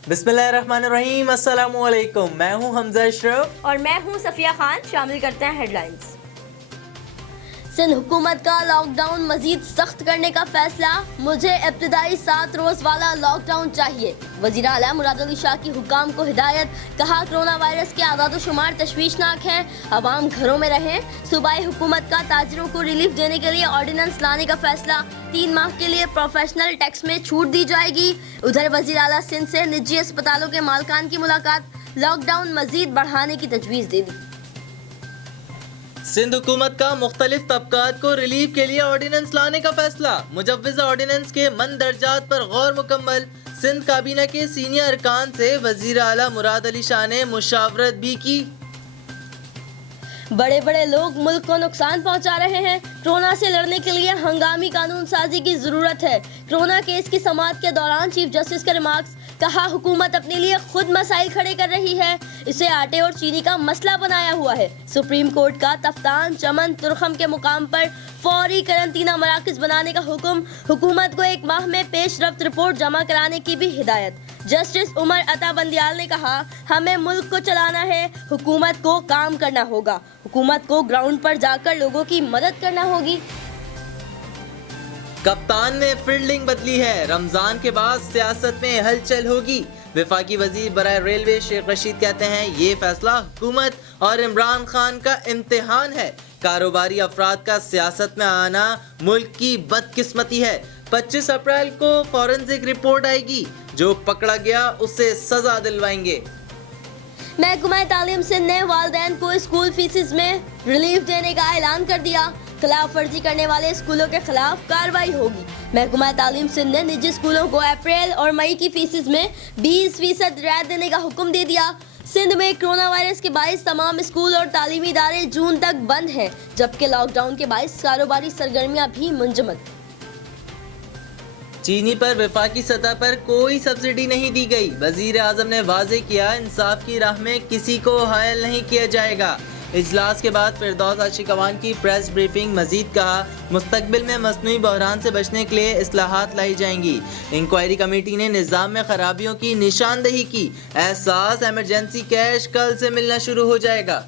बिस्मिल्लाहिर्रहमानिर्रहीम, अस्सलाम वालेकुम। मैं हूं हमजा अशरफ और मैं हूं सफिया खान। शामिल करते हैं हेडलाइंस। सिंध हुकूमत का लॉकडाउन मजीद सख्त करने का फैसला, मुझे इब्तिदाई 7 रोज वाला लॉकडाउन चाहिए। वजीर आला मुराद अली शाह की हुकाम को हिदायत, कहा कोरोना वायरस के आदाद शुमार तशवीशनाक हैं, अवाम घरों में रहें। सूबाई हुकूमत का ताजिरों को रिलीफ देने के लिए ऑर्डिनेंस लाने का फैसला, 3 माह के लिए प्रोफेशनल टैक्स में छूट दी जाएगी। उधर वजीर आला सिंध से निजी अस्पतालों के मालकान की मुलाकात, लॉकडाउन मजीद बढ़ाने की तजवीज़ दे दी। सिंध हुकूमत का मुख्तलिफ तबकात को रिलीफ के लिए ऑर्डिनेंस लाने का फैसला, मुजव्विज़ ऑर्डिनेंस के मंदरजात पर गौर मुकम्मल। सिंध काबीना के सीनियर अरकान से वजीर आला मुराद अली शाह ने मुशावरत भी की। बड़े बड़े लोग मुल्क को नुकसान पहुंचा रहे हैं, कोरोना से लड़ने के लिए हंगामी कानून साजी की जरूरत है। कोरोना केस की समाअत के दौरान चीफ जस्टिस के रिमार्क्स, कहा हुकूमत अपने लिए खुद मसाइल खड़े कर रही है, इसे आटे और चीनी का मसला बनाया हुआ है। सुप्रीम कोर्ट का तफ्तान, चमन, तुरखम के मुकाम पर फौरी करंतना मराकज बनाने का हुक्म, हुकूमत को 1 माह में पेशरफ्त रिपोर्ट जमा कराने की भी हिदायत। जस्टिस उमर अता बंदियाल ने कहा, हमें मुल्क को चलाना है, हुकूमत को काम करना होगा, हुकूमत को ग्राउंड पर जाकर लोगों की मदद करना होगी। कप्तान ने फील्डिंग बदली है, रमजान के बाद सियासत में हलचल होगी। वफाकी वजीर बराए रेलवे शेख रशीद कहते हैं, ये फैसला हुकूमत और इमरान खान का इम्तिहान है। कारोबारी अफराद का सियासत में आना मुल्क की बदकिस्मती है। 25 अप्रैल को फॉरेंसिक रिपोर्ट आएगी, जो पकड़ा गया उसे सजा दिलवाएंगे। महकमा तालीम सिंध ने वालिदैन को स्कूल फीसिस में रिलीफ देने का ऐलान कर दिया, खिलाफ वर्जी करने वाले स्कूलों के खिलाफ कार्रवाई होगी। महकमा तालीम सिंध ने निजी स्कूलों को अप्रैल और मई की फीसिस में 20% रियायत देने का हुक्म दे दिया। सिंध में कोरोना वायरस के बाइस तमाम स्कूल और तालीमी इदारे जून तक बंद हैं, जबकि लॉकडाउन के बाइस कारोबारी सरगर्मियां भी मुंजमद। चीनी पर वफाकी सतह पर कोई सब्सिडी नहीं दी गई। वजीर आजम ने वाज़ेह किया, इंसाफ की राह में किसी को हायल नहीं किया जाएगा। इजलास के बाद फिरदौस आशिकवान की प्रेस ब्रीफिंग, मजीद कहा, मुस्तकबिल में मसनूई बहरान से बचने के लिए इस्लाहात लाई जाएंगी। इंक्वायरी कमेटी ने निज़ाम में खराबियों की निशानदही की। एहसास एमरजेंसी कैश कल से मिलना शुरू हो जाएगा।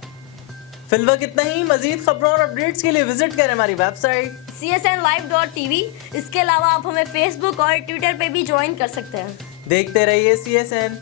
फिलहाल इतना ही। मजीद खबरों और अपडेट्स के लिए विजिट करें हमारी वेबसाइट csnlive.tv। इसके अलावा आप हमें फेसबुक और ट्विटर पे भी ज्वाइन कर सकते हैं। देखते रहिए CSN।